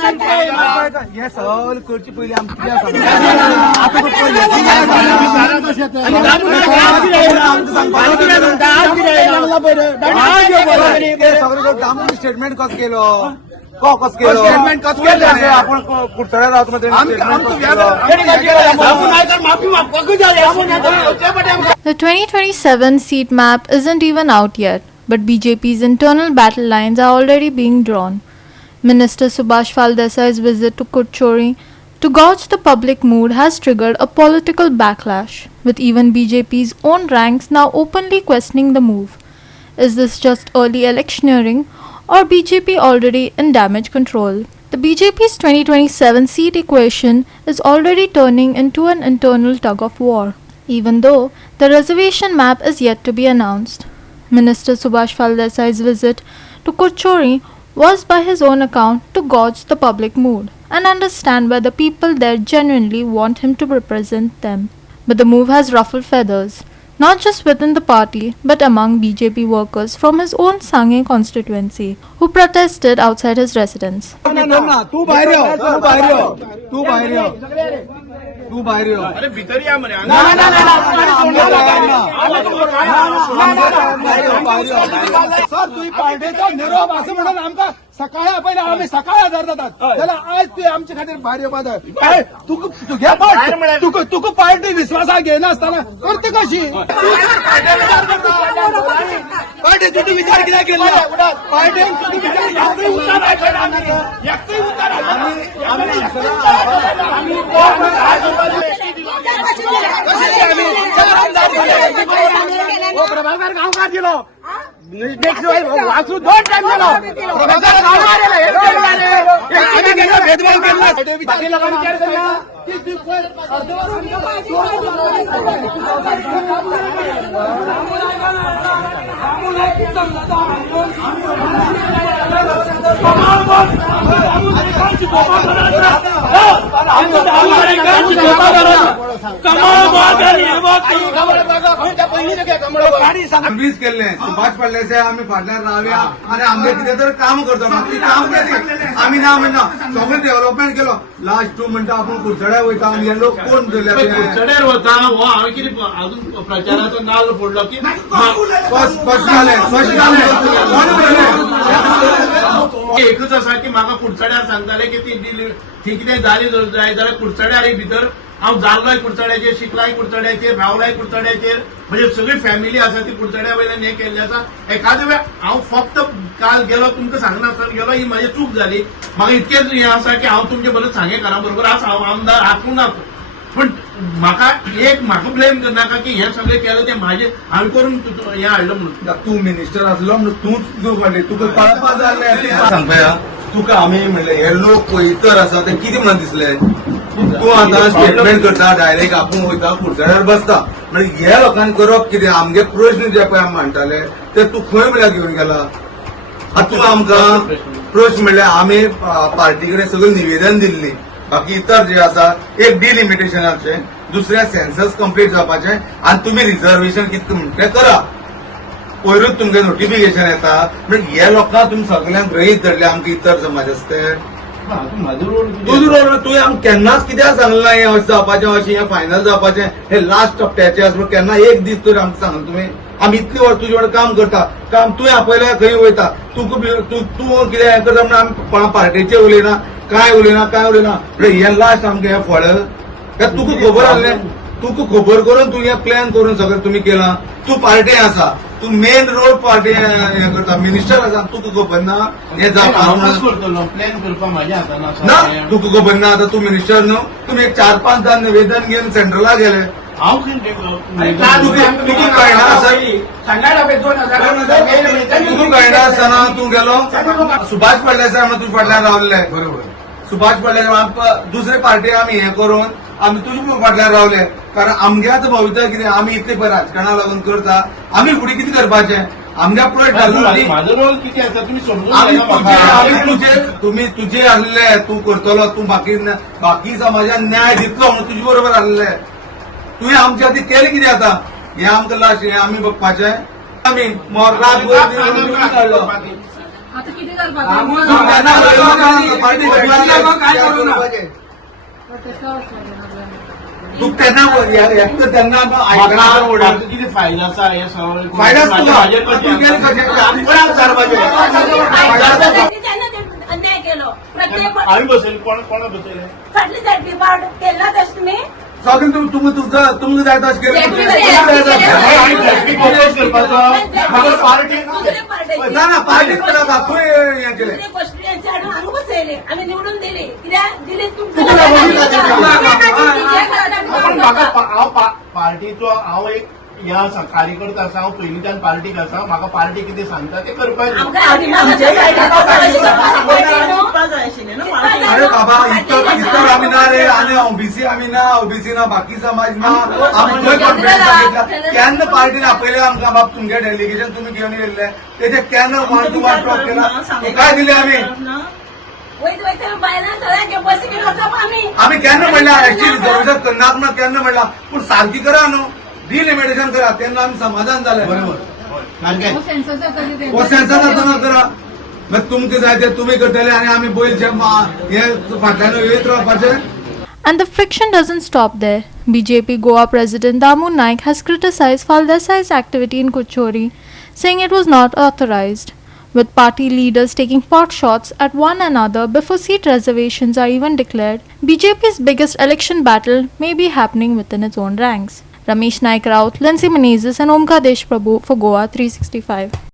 हे सगळं करची पयली आमची स्टेटमेंट कसं केलो कसं केलो स्टेटमेंट कसं केलं आपण कुठतड्या राहतो The 2027 seat map isn't even out yet, but BJP's internal battle lines are already being drawn. Minister Subhash Desai's visit to Kurchori to gauge the public mood has triggered a political backlash, with even BJP's own ranks now openly questioning the move. Is this just early electioneering, or BJP already in damage control? The BJP's 2027 seat equation is already turning into an internal tug of war, even though the reservation map is yet to be announced. Minister Subhash Desai's visit to Kurchori was by his own account to gauge the public mood and understand whether people there genuinely want him to represent them. But the move has ruffled feathers, not just within the party but among BJP workers from his own Sangye constituency who protested outside his residence. तू बाहेर ये अरे भीतर या म्हणे sir तुम्ही पार्टीचा निरोप असं म्हणून आमका सकाळी पहिले आम्ही सकाळी हजर जातात त्याला आज ते आमच्या खातीर भायर येवपाक जाय तू घे तू पार्टी विश्वासाक घेयना आसतना करता कशी पार्टी तुझी विचार कित्याक केल्लो पार्टीन तुझी विचार प्रभाकर गांवकार दिलो नेक्स्ट वाचू 2 टाइम दिलो प्रभाकर गांवकार भेदभाव केला बाकी लोकांनी विचार केला वीज केले सुभाष पडल्याचे आम्ही फाटल्यान रावया आणि आमगे कितें तर काम करतो मागची काम आम्ही ना म्हणना सगळें डेव्हलपमेंट केलो लास्ट 2 म्हणटा आपण कुडचड्यार वयता आमगे लोक कोण कुडचड्यार वता हो हांवें कितें अजून प्रचाराचो नाल्ल फोडलो की स्पष्ट जालें एकच आसा की म्हाका कुडचड्यार सांगताले की ती कितें जाली जाय जाल्यार कुडचड्यार भितर हांव जाल्लोय कुडचड्याचेर शिकलाय कुडचड्याचेर रावलाय कुडचड्याचेर म्हणजे सगळी फॅमिली आसा ती कुडचड्या वयल्यान हें केल्लें आसा एखादे वेळ हांव फक्त काल गेलो तुमकां सांगनासतना गेलो ही म्हाजी चूक जाली म्हाका इतकेंच हें आसा की हांव तुमचे बरोबर सांगेकारां बरोबर आसा हांव आमदार आसूं ना पण म्हाका ब्लेम करनाका की हें सगळें केलें तें म्हाजें हांवें करून हें हाडलो म्हणून तू मिनिस्टर आसलो म्हणून तूच पडले तुका कळपाक जालें सांगपया तुका आमी म्हणले हे लोक इतर आसा ते कितें म्हणून दिसले तू आतां स्टेटमेंट करता डायरेक्ट आपूण वयता कुडचड्यार बसता म्हणजे हे लोकांनी करप कितें आमगे प्रश्न जे पळय आमी मांडटाले ते तू खंय म्हळ्यार घेवन गेला आतां तूं आमकां प्रश्न म्हणल्यार आमी पार्टी कडेन सगळें निवेदन दिल्लीं बाकी इतर जे आसा एक डिलिमिटेशनाचें दुसरें सेन्सस कंप्लीट जावपाचें आनी तुमी रिजर्वेशन कितें म्हणटा तें करा पयरूच तुमकां नोटिफिकेशन येता म्हणजे हे लोकांक तुमी सगळ्यांक गृहीत धरले आमकां इतर समाज आसते तुजो रोल तुवें आमकां केन्नाच कित्याक सांगलें ना हें अशें जावपाचें अशें हें फायनल जावपाचें हें लास्ट टप्प्याचें आसा केन्ना एक दीस तरी आमकां सांगलें तुवें आमी इतली वर्स तुजे कडेन काम करता काम तुवें आपयल्या खंय वयता तूं कितें हें करता म्हणून आमी पार्टीचेर उलयना काय उलयना हें लास्ट आमकां हें फळ तुका खबर आहलें तुका खबर करून तूं हें प्लॅन करून सगळें तुमी केलां तूं पार्टी आसा तूं मेन रोल पार्टी हें करता मिनिस्टर आसा तुका खबर ना हें जावपाक प्लॅन करपाक म्हाज्या हातान ना तुका खबर ना आतां तूं मिनिस्टर न्हू तुमी एक 4-5 दान निवेदन घेवन सेंट्रलाक गेले हांव तुका कळना आसतना तूं गेलो सुभाष फडणवीसार म्हणून तूं फाटल्यान रावल्ले बरोबर सुभाष फडणवीस दुसरे पार्टी आमी हें करून आमी तुजे फाटल्यान रावले कारण आमगे आतां भवितव्य कितें आमी इतले पळय राजकारणाक लागून करता आमी फुडें कितें करपाचें आमगे पळय म्हाजो रोल कितें आसा तुमी समजून तुमी तुजे आहले तूं करतलो तूं बाकी समाजाक न्याय दितलो म्हणून तुजे बरोबर आहले तुवें आमच्या खातीर केलें कितें आतां हें आमकां लास्ट हें आमी बघपाचें आमी आता किती करपाचं त्यांना बोलवा, पार्टी तू त्यांना एक तर त्यांना ऐकणार किती फायदा असा हे सगळं फायदाच तुला. तू केलं कशा? अन्याय केलो प्रत्येक आम्ही बसेल कोणा बसेल फाटली सारखी वाढ केला तस तुम्ही सगळं तुमचं जायचं आम्ही पार्टी दुसरे पार्टी ना पार्टी तू हे केलं दुसरे गोष्टी यांच्या हाडून हांगा बसयले आम्ही निवडून दिली कित्याक दिली पण म्हाका हांव पार्टीचो हांव एक ह्या कार्यकर्ता आसा हांव पयलींच्यान पार्टीक आसा म्हाका पार्टी कितें सांगता तें करपाक अरे बाबा इतर आम्ही ना रे आणि ओबीसी आम्ही ना ओबीसी ना बाकी समाज ना आमच्या केन्ना पार्टीन आपयले आमकां बाब तुमगे डेलिगेशन तुम्ही घेऊन येयल्ले तेजे केन्ना 1 to 1 टॉक केला काय दिले आम्ही वयता वयता बायलां सगळ्यांक बसी घेवन वचप आम्ही केन्ना म्हणला एक्चुअली रिझर्वेशन करनाक ना केन्ना म्हणला पूण सारखी करा न्हू डिलिमिटेशन करा तेन्ना आम्ही समाधान जालें बरोबर हो सेन्सर जातना करा मग तुमके जाय ते तुम्ही करतले आणि आम्ही बैल हे फाटल्यान येत रावपाचे. And the friction doesn't stop there. BJP Goa President Damu Naik has criticized Faldesai's activity in Kochori, saying it was not authorized, with party leaders taking pot shots at one another before seat reservations are even declared. BJP's biggest election battle may be happening within its own ranks. Ramesh Naik Raut, Lindsay Menezes and Omkar Deshprabhu for Goa 365.